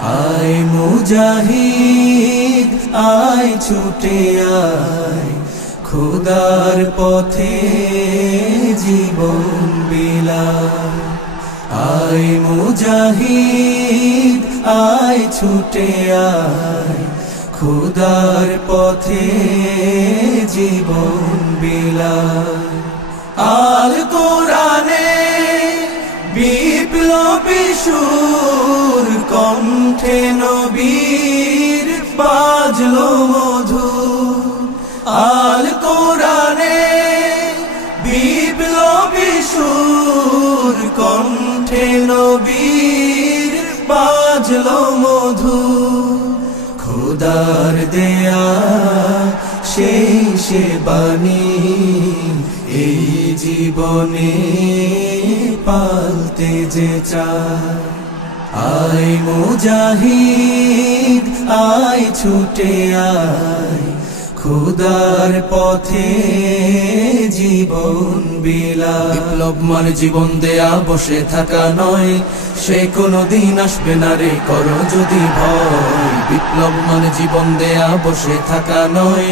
আয় মুজাহিদ আয় ছুটে আয়, খোদার পথে জীবন বিলায়। আয় মুজাহিদ আয় ছুটে আয়, খোদার পথে জীবন বিলায়। আল কোরআনে বিপ্লবী সুর, কণ্ঠে নবীর বাজলো মধুর। আল কোরআনে বিপ্লবী সুর, কণ্ঠে নবীর বাজলো মধুর। খোদার দেয়া সেই সে বাণী, এই জীবনে পালতে যে চায়। আয় মুজাহিদ আয় ছুটে আয়, খোদার পথে জীবন বিলায়। বিপ্লব মানে জীবন দেয়া বসে থাকা নয়, সে কোনদিন আসবে না রে করো যদি ভয়। বিপ্লব মানে জীবন দেয়া বসে থাকা নয়,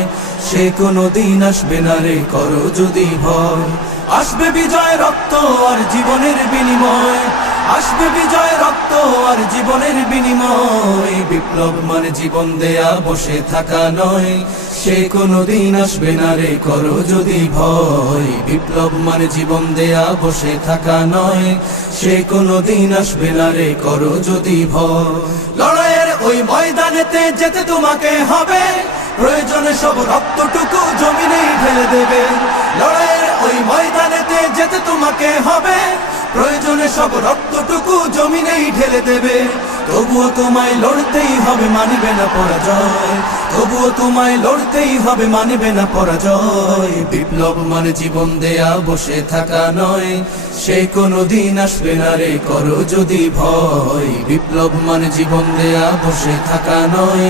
সে কোনদিন আসবে না রে করো যদি ভয়। আসবে বিজয় রক্ত আর জীবনের বিনিময়, আসবে বিজয় রক্ত আর জীবনের বিনিময়। বিপ্লব মানে জীবন দেয়া বসে থাকা নয়, সে কোনদিন আসবে না রে করো যদি ভয়। বিপ্লব মানে জীবন দেয়া বসে থাকা নয়, সে কোনদিন আসবে না রে করো যদি ভয়। লড়াইয়ের ওই ময়দানেতে যেতে তোমাকে হবে, প্রয়োজনে সব রক্তটুকু জমিনেই ঢেলে দেবে। লড়াইয়ের ওই ময়দানেতে যেতে তোমাকে হবে, প্রয়োজনে সব রক্তটুকু জমিনেই ঢেলে দেবে। তবুও তোমায় লড়তেই হবে, মানবে না পরাজয়। তবুও তোমায় লড়তেই হবে, মানবে না পরাজয়। বিপ্লব মানে জীবন দেয়া বসে থাকা নয়, সে কোনদিন আসবে না রে করো যদি ভয়। বিপ্লব মানে জীবন দেয়া বসে থাকা নয়,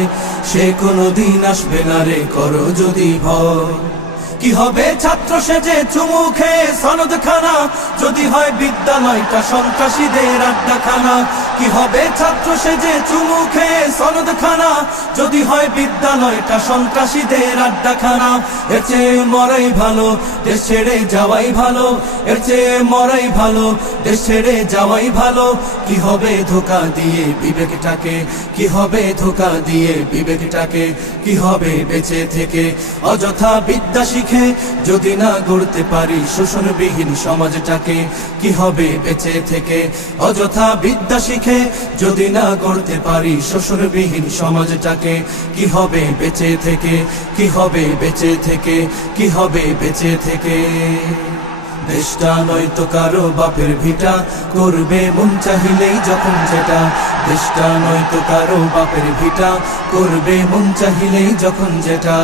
সে কোনদিন আসবে না রে করো যদি ভয়। কি হবে ছাত্র সেজে চুমু খেয়ে সনদ খানা, যদি হয় বিদ্যালয়টা সন্ত্রাসীদের আড্ডাখানা। কি হবে ছাত্র সেজে চুমু খেয়ে সনদ খানা, যদি হয় বিদ্যালয়টা সন্ত্রাসীদের আড্ডাখানা। এর চেয়ে মরাই ভালো, দেশ ছেড়ে যাওয়াই ভালো। এর চেয়ে মরাই ভালো, দেশ ছেড়ে যাওয়াই ভালো। কি হবে ধোঁকা দিয়ে বিবেকটাকে, কি হবে ধোঁকা দিয়ে বিবেকটাকে। কি হবে বেঁচে থেকে অযথা বিদ্যা শিখে, যদি না গড়তে পারি শোষণবিহীন সমাজটাকে। কি হবে বেঁচে থেকে অযথা বিদ্যা শিখে, যদি না গড়তে পারি শোষণবিহীন সমাজটাকে। কি হবে বেঁচে থেকে, কি হবে বেঁচে থেকে, কি হবে বেঁচে থেকে। দেশটা নয়তো কারো বাপের ভিটা, করবে মন চাহিলেই যখন যেটা। দেশটা নয়তো কারো বাপের ভিটা, করবে মন চাহিলেই যখন যেটা।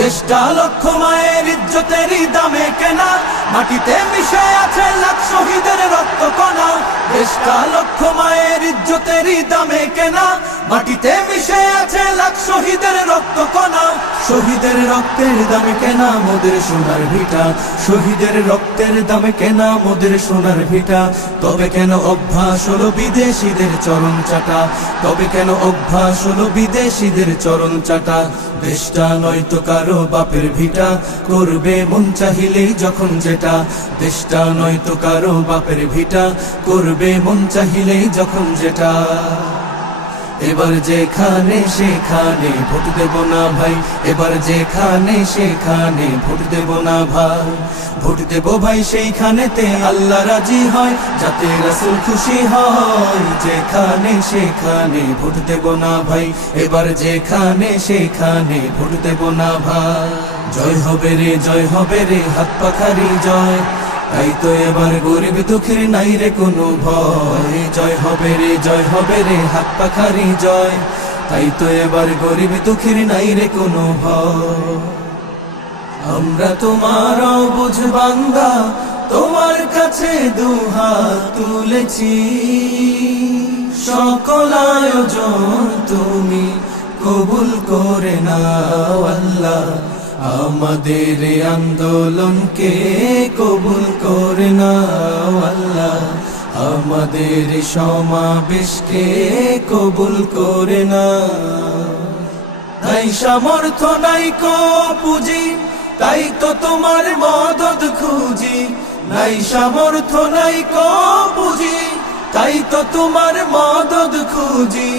দেশটা লক্ষ মায়ের ইজ্জতেরই দামে কেনা, মাটিতে মিশে আছে লাখ শহীদের রক্ত কণা। দেশটা লক্ষ মায়ের ইজ্জতেরই দামে কেনা, মাটিতে মিশে আছে লাখ শহীদের রক্ত কণা। শহীদের রক্তের দামে কেনা মোদের সোনার ভিটা, শহীদের রক্তের দামে কেনা মোদের সোনার ভিটা। তবে কেন অভ্যাস হলো বিদেশিদের চরণ চাটা, তবে কেন অভ্যাস হলো বিদেশিদের চরণ চাটা। দেশটা নয়তো কারো বাপের ভিটা, করবে মন চাহিলেই যখন যেটা। দেশটা নয়তো কারো বাপের ভিটা, করবে মন চাহিলেই যখন যেটা। এবার যেখানে সেখানে ভোট দেব না ভাই, এবার যেখানে সেখানে ভোট দেব না ভাই। ভোট দেব ভাই সেইখানেতে আল্লাহ রাজি হয়, যাতে রাসূল খুশি হয়। যেখানে সেখানে ভোট দেব না ভাই, এবার যেখানে সেখানে ভোট দেব না ভাই। জয় হবে রে, জয় হবে রে, হাত পাখারি জয়। তাই তো এবার গরিব দুঃখের নাই রে কোনো ভয়। জয় হবে রে, জয় হবে রে, হাত পাখারি জয়। তাই তো এবার গরিব দুঃখের নাই রে কোনো ভয়। আমরা তোমার অবুঝ বান্দা, তোমার কাছে দুহাত তুলেছি। সকল আয়োজন তুমি কবুল করে নাও আল্লাহ, আমাদের আন্দোলনকে কবুল করে নাও আল্লাহ, আমাদের সমাবেশকে কবুল করে না। নাই সামর্থ্য নাই কো পুঁজি, তাই তো তোমার মদদ খুঁজি। নাই সামর্থ্য নাই কো পুঁজি, তাই তো তোমার মদদ খুঁজি।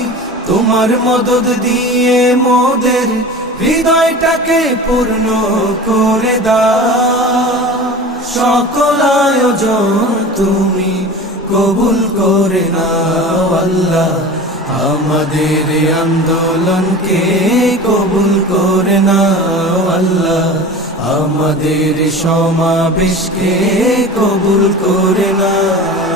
তোমার মদদ দিয়ে মোদের হৃদয়টাকে পূর্ণ করে দাও। সকল আয়োজন তুমি কবুল করে নাও আল্লাহ, আমাদের আন্দোলনকে কবুল করে নাও আল্লাহ, আমাদের সমাবেশকে কবুল করে নাও।